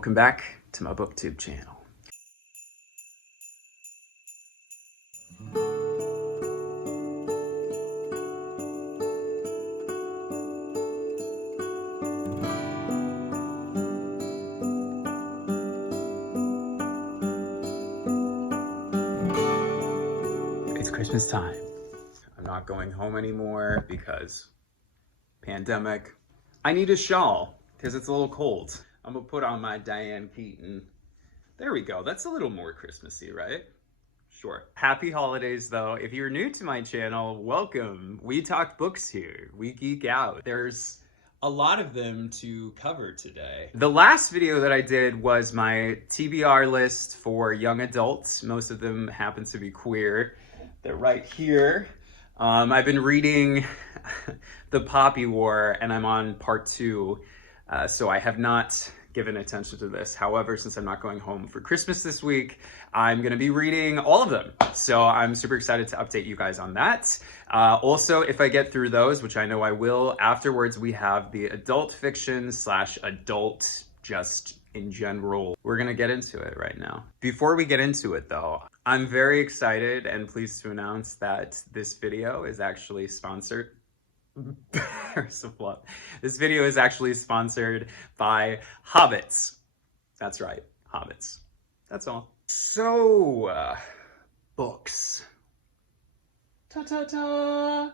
Welcome back to my booktube channel. It's Christmas time. I'm not going home anymore because pandemic. I need a shawl because it's a little cold. I'm gonna put on my Diane Keaton. There we go. That's a little more Christmassy, right? Sure. Happy holidays, though. If you're new to my channel, welcome. We talk books here. We geek out. There's a lot of them to cover today. The last video that I did was my TBR list for young adults. Most of them happen to be queer. They're right here. I've been reading The Poppy War, and I'm on part 2. So I have not given attention to this. However, since I'm not going home for Christmas this week, I'm gonna be reading all of them. So I'm super excited to update you guys on that. Also, if I get through those, which I know I will, afterwards we have the adult fiction / adult just in general. We're gonna get into it right now. Before we get into it though, I'm very excited and pleased to announce that this video is actually sponsored. This video is actually sponsored by Hobbits. That's right, Hobbits. That's all. So, books. Ta-ta-ta!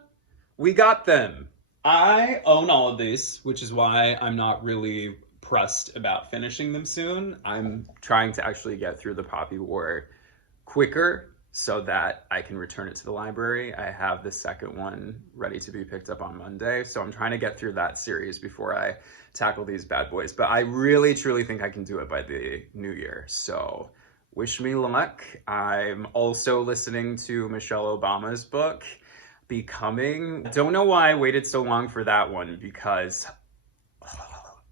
We got them. I own all of these, which is why I'm not really pressed about finishing them soon. I'm trying to actually get through The Poppy War quicker so that I can return it to the library. I have the second one ready to be picked up on Monday, so I'm trying to get through that series before I tackle these bad boys. But I really, truly think I can do it by the new year, so wish me luck. I'm also listening to Michelle Obama's book, Becoming. Don't know why I waited so long for that one, because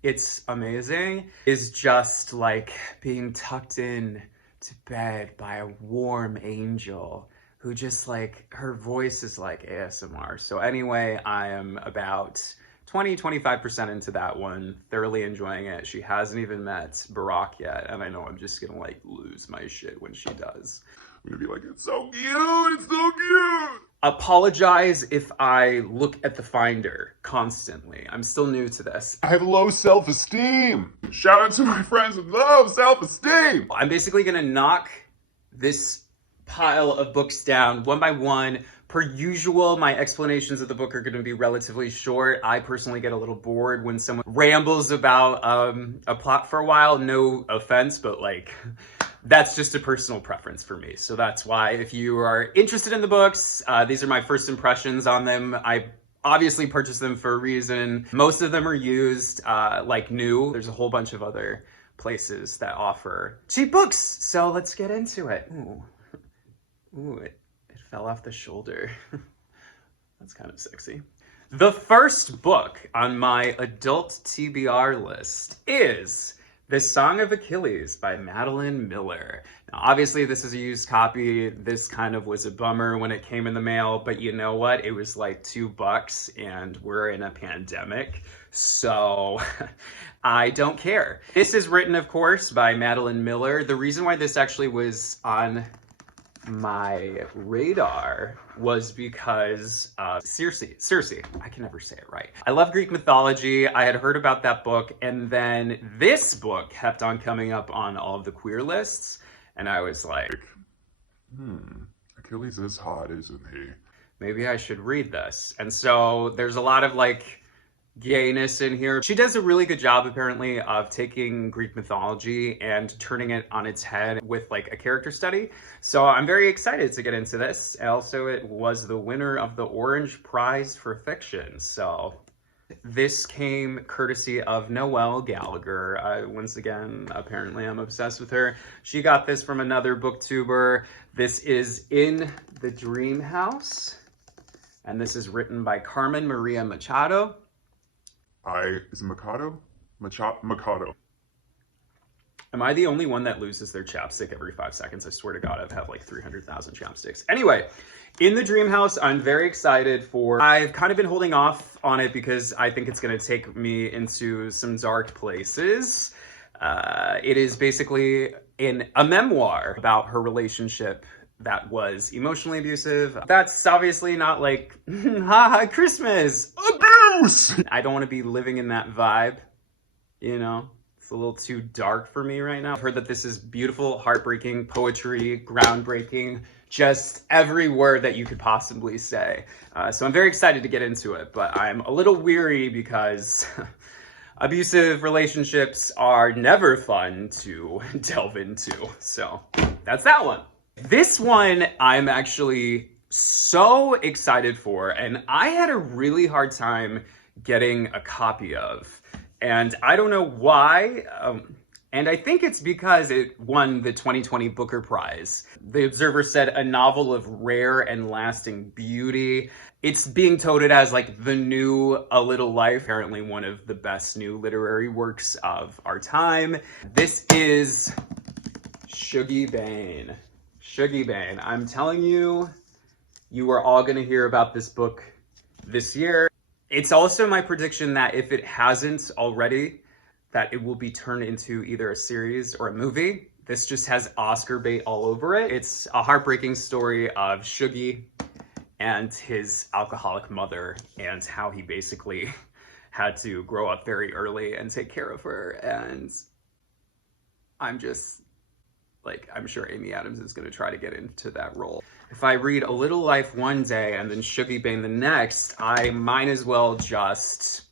it's amazing. It's just like being tucked in to bed by a warm angel who just like, her voice is like ASMR. So anyway, I am about 25% into that one, thoroughly enjoying it. She hasn't even met Barack yet, and I know I'm just gonna like lose my shit when she does. I'm gonna be like, it's so cute, it's so cute. Apologize if I look at the Finder constantly. I'm still new to this. I have low self-esteem. Shout out to my friends with low self-esteem. I'm basically gonna knock this pile of books down one by one. Per usual, my explanations of the book are gonna be relatively short. I personally get a little bored when someone rambles about a plot for a while. No offense, but like, that's just a personal preference for me. So that's why, if you are interested in the books, these are my first impressions on them. I obviously purchased them for a reason. Most of them are used, like new. There's a whole bunch of other places that offer cheap books. So let's get into it. Ooh, it fell off the shoulder. That's kind of sexy. The first book on my adult TBR list is The Song of Achilles by Madeline Miller. Now, obviously this is a used copy. This kind of was a bummer when it came in the mail, but you know what? It was like $2 and we're in a pandemic, so I don't care. This is written, of course, by Madeline Miller. The reason why this actually was on my radar was because Circe, I can never say it right. I love Greek mythology. I had heard about that book, and then this book kept on coming up on all of the queer lists, and I was like, Achilles is hot, isn't he? Maybe I should read this. And so there's a lot of like gayness in here. She does a really good job, apparently, of taking Greek mythology and turning it on its head with like a character study. So I'm very excited to get into this. Also, it was the winner of the Orange Prize for Fiction. So this came courtesy of Noelle Gallagher. Once again, apparently I'm obsessed with her. She got this from another booktuber. This is In the Dream House, and this is written by Carmen Maria Machado. Is it Machado? Machado. Am I the only one that loses their chapstick every 5 seconds? I swear to God, I've had like 300,000 chapsticks. Anyway, In the Dream House, I'm very excited for. I've kind of been holding off on it because I think it's going to take me into some dark places. It is basically a memoir about her relationship that was emotionally abusive. That's obviously not like, haha, Christmas! Abuse! I don't want to be living in that vibe, you know? It's a little too dark for me right now. I've heard that this is beautiful, heartbreaking, poetry, groundbreaking, just every word that you could possibly say. So I'm very excited to get into it, but I'm a little weary because abusive relationships are never fun to delve into. So that's that one. This one I'm actually so excited for, and I had a really hard time getting a copy of. And I don't know why, and I think it's because it won the 2020 Booker Prize. The Observer said a novel of rare and lasting beauty. It's being touted as like the new A Little Life, apparently one of the best new literary works of our time. This is Shuggie Bain. Shuggie Bain. I'm telling you, you are all going to hear about this book this year. It's also my prediction that if it hasn't already, that it will be turned into either a series or a movie. This just has Oscar bait all over it. It's a heartbreaking story of Shuggie and his alcoholic mother and how he basically had to grow up very early and take care of her. And I'm just like, I'm sure Amy Adams is going to try to get into that role. If I read A Little Life one day and then Shuggie Bain the next, I might as well just...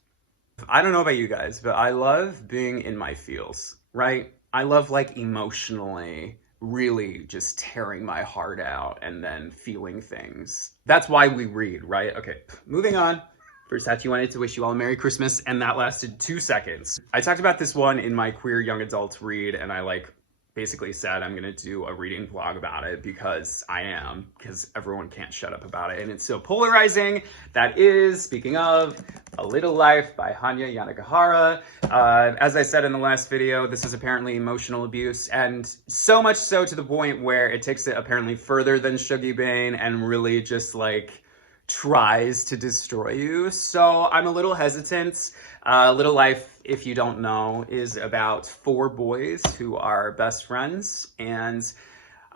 I don't know about you guys, but I love being in my feels, right? I love like emotionally really just tearing my heart out and then feeling things. That's why we read, right? Okay, moving on. First, I wanted to wish you all a Merry Christmas, and that lasted 2 seconds. I talked about this one in my Queer Young Adults read, and I like basically said I'm gonna do a reading vlog about it because everyone can't shut up about it and it's so polarizing. That is, speaking of, A Little Life by Hanya Yanagihara. As I said in the last video, this is apparently emotional abuse, and so much so to the point where it takes it apparently further than Shuggie Bain and really just like tries to destroy you. So I'm a little hesitant. Little Life, if you don't know, is about 4 boys who are best friends, and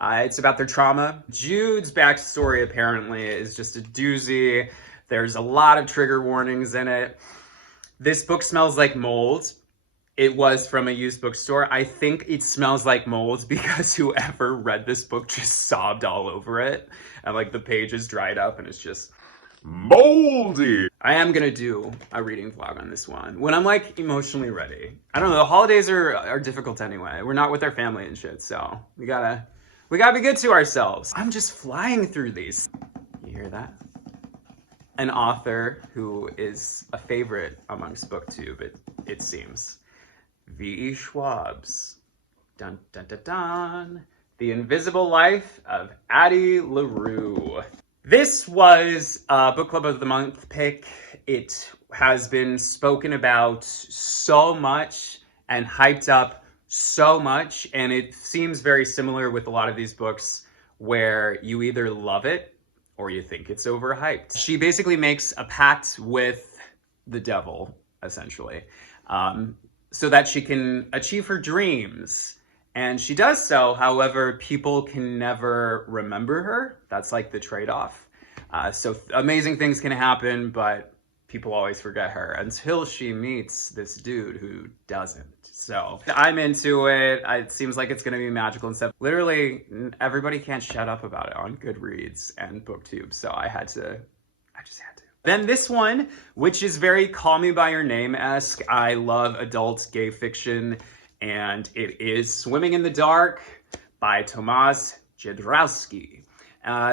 it's about their trauma. Jude's backstory apparently is just a doozy. There's a lot of trigger warnings in it. This book smells like mold. It was from a used bookstore. I think it smells like mold because whoever read this book just sobbed all over it, and like the pages dried up and it's just moldy. I am gonna do a reading vlog on this one when I'm like emotionally ready. I don't know, the holidays are difficult anyway. We're not with our family and shit, so we gotta be good to ourselves. I'm just flying through these. You hear that? An author who is a favorite amongst BookTube, it seems. V.E. Schwabs. Dun dun dun dun. The Invisible Life of Addie Larue. This was a Book Club of the Month pick. It has been spoken about so much and hyped up so much, and it seems very similar with a lot of these books where you either love it or you think it's overhyped. She basically makes a pact with the devil, essentially, so that she can achieve her dreams. And she does so, however, people can never remember her. That's like the trade-off. So amazing things can happen, but people always forget her until she meets this dude who doesn't. So I'm into it. It seems like it's going to be magical and stuff. Literally, everybody can't shut up about it on Goodreads and BookTube. So I just had to. Then this one, which is very Call Me By Your Name-esque. I love adult gay fiction. And it is Swimming in the Dark by Tomasz Jędrowski.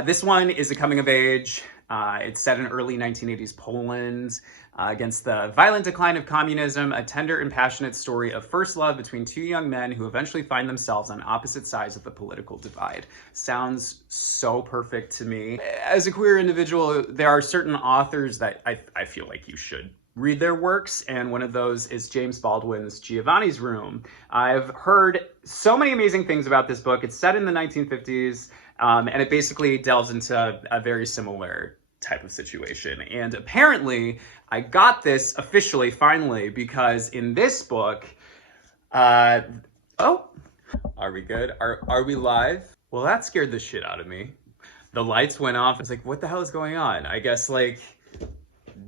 This one is a coming of age. It's set in early 1980s Poland against the violent decline of communism, a tender and passionate story of first love between 2 young men who eventually find themselves on opposite sides of the political divide. Sounds so perfect to me. As a queer individual, there are certain authors that I feel like you should read their works, and one of those is James Baldwin's Giovanni's Room. I've heard so many amazing things about this book. It's set in the 1950s, and it basically delves into a very similar type of situation. And apparently, I got this officially, finally, because in this book, Oh, are we good? Are we live? Well, that scared the shit out of me. The lights went off. I was like, what the hell is going on? I guess like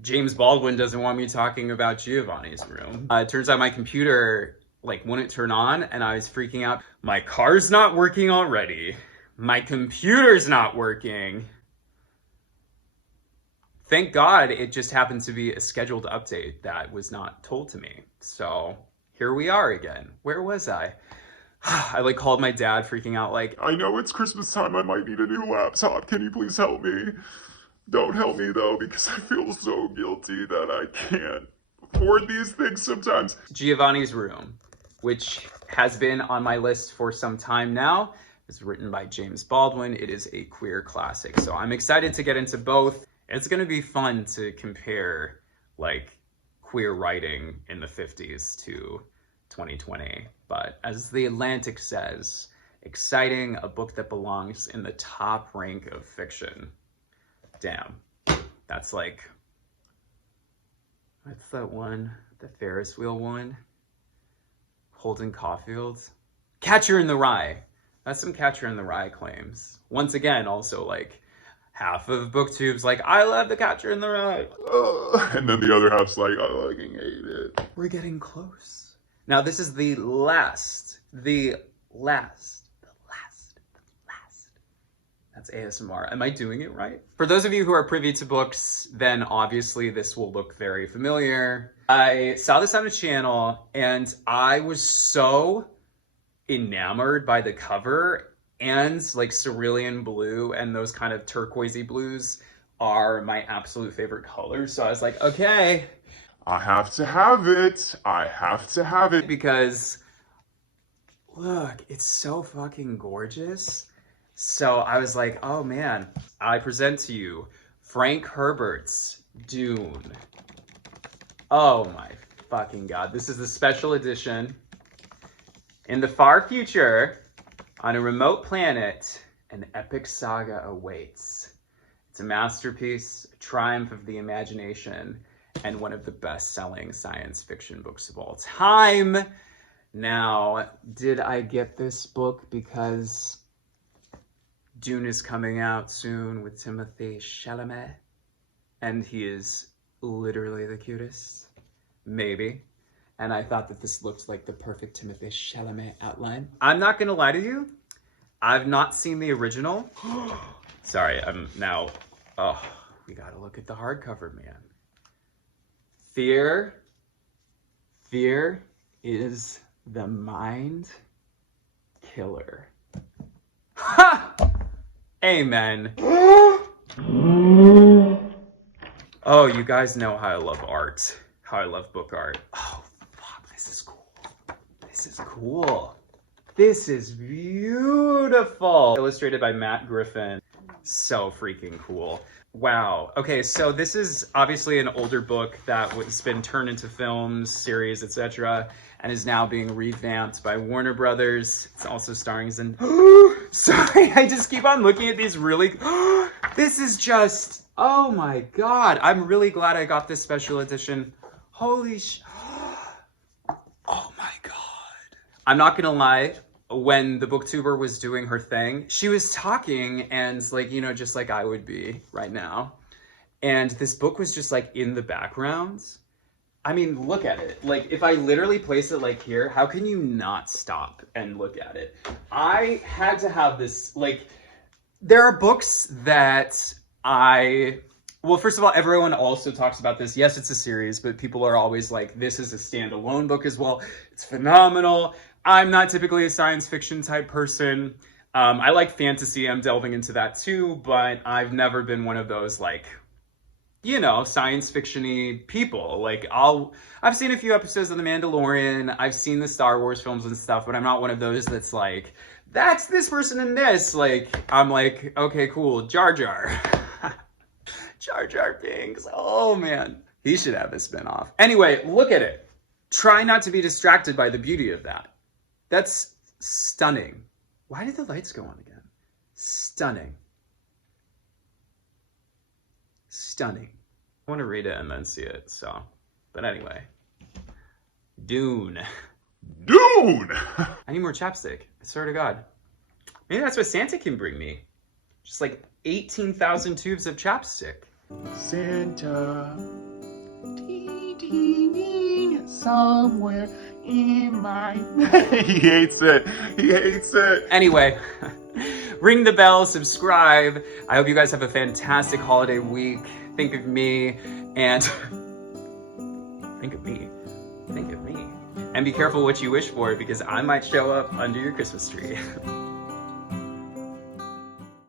James Baldwin doesn't want me talking about Giovanni's room. It turns out my computer like wouldn't turn on and I was freaking out. My car's not working already. My computer's not working. Thank God it just happened to be a scheduled update that was not told to me. So here we are again. Where was I? I like called my dad freaking out like, I know it's Christmas time. I might need a new laptop. Can you please help me? Don't help me though, because I feel so guilty that I can't afford these things sometimes. Giovanni's Room, which has been on my list for some time now. It's written by James Baldwin. It is a queer classic. So I'm excited to get into both. It's going to be fun to compare like queer writing in the 50s to 2020. But as The Atlantic says, exciting, a book that belongs in the top rank of fiction. Damn. That's like, what's that one? The Ferris wheel one? Holden Caulfield? Catcher in the Rye. That's some Catcher in the Rye claims. Once again, also like half of BookTube's like, I love the Catcher in the Rye. And then the other half's like, I fucking hate it. We're getting close. Now this is the last. That's ASMR. Am I doing it right? For those of you who are privy to books, then obviously this will look very familiar. I saw this on a channel and I was so enamored by the cover, and like cerulean blue and those kind of turquoisey blues are my absolute favorite colors. So I was like, okay, I have to have it. I have to have it. because look, it's so fucking gorgeous. So I was like, oh man, I present to you Frank Herbert's Dune. Oh my fucking God. This is the special edition. In the far future, on a remote planet, an epic saga awaits. It's a masterpiece, a triumph of the imagination, and one of the best-selling science fiction books of all time. Now, did I get this book because Dune is coming out soon with Timothée Chalamet, and he is literally the cutest? Maybe. And I thought that this looked like the perfect Timothée Chalamet outline. I'm not gonna lie to you, I've not seen the original. Sorry, I'm now, oh, we gotta look at the hardcover, man. Fear is the mind killer. Ha! Amen. Oh, you guys know how I love art, how I love book art. Oh, fuck, this is cool. This is cool. This is beautiful. Illustrated by Matt Griffin. So freaking cool. Wow. Okay, so this is obviously an older book that has been turned into films, series, etc., and is now being revamped by Warner Brothers. It's also starring Zend. Sorry, I just keep on looking at these really. This is just. Oh my God! I'm really glad I got this special edition. Holy sh. Oh my God! I'm not gonna lie. When the booktuber was doing her thing, she was talking and like, you know, just like I would be right now. And this book was just like in the background. I mean, look at it. Like if I literally place it like here, how can you not stop and look at it? I had to have this, like, there are books that well, first of all, everyone also talks about this. Yes, it's a series, but people are always like, this is a standalone book as well. It's phenomenal. I'm not typically a science fiction type person. I like fantasy. I'm delving into that too, but I've never been one of those like, you know, science fiction-y people. Like I've seen a few episodes of The Mandalorian. I've seen the Star Wars films and stuff, but I'm not one of those that's like, that's this person in this. Like, I'm like, okay, cool. Jar Jar. Jar Jar Binks. Oh man. He should have a spinoff. Anyway, look at it. Try not to be distracted by the beauty of that. That's stunning. Why did the lights go on again? Stunning. Stunning. I want to read it and then see it, so. But anyway. Dune. Dune! I need more chapstick. I swear to God. Maybe that's what Santa can bring me. Just like 18,000 tubes of chapstick. Santa, somewhere in my... He hates it. He hates it. Anyway, ring the bell, subscribe. I hope you guys have a fantastic holiday week. Think of me and think of me. Think of me. And be careful what you wish for because I might show up under your Christmas tree.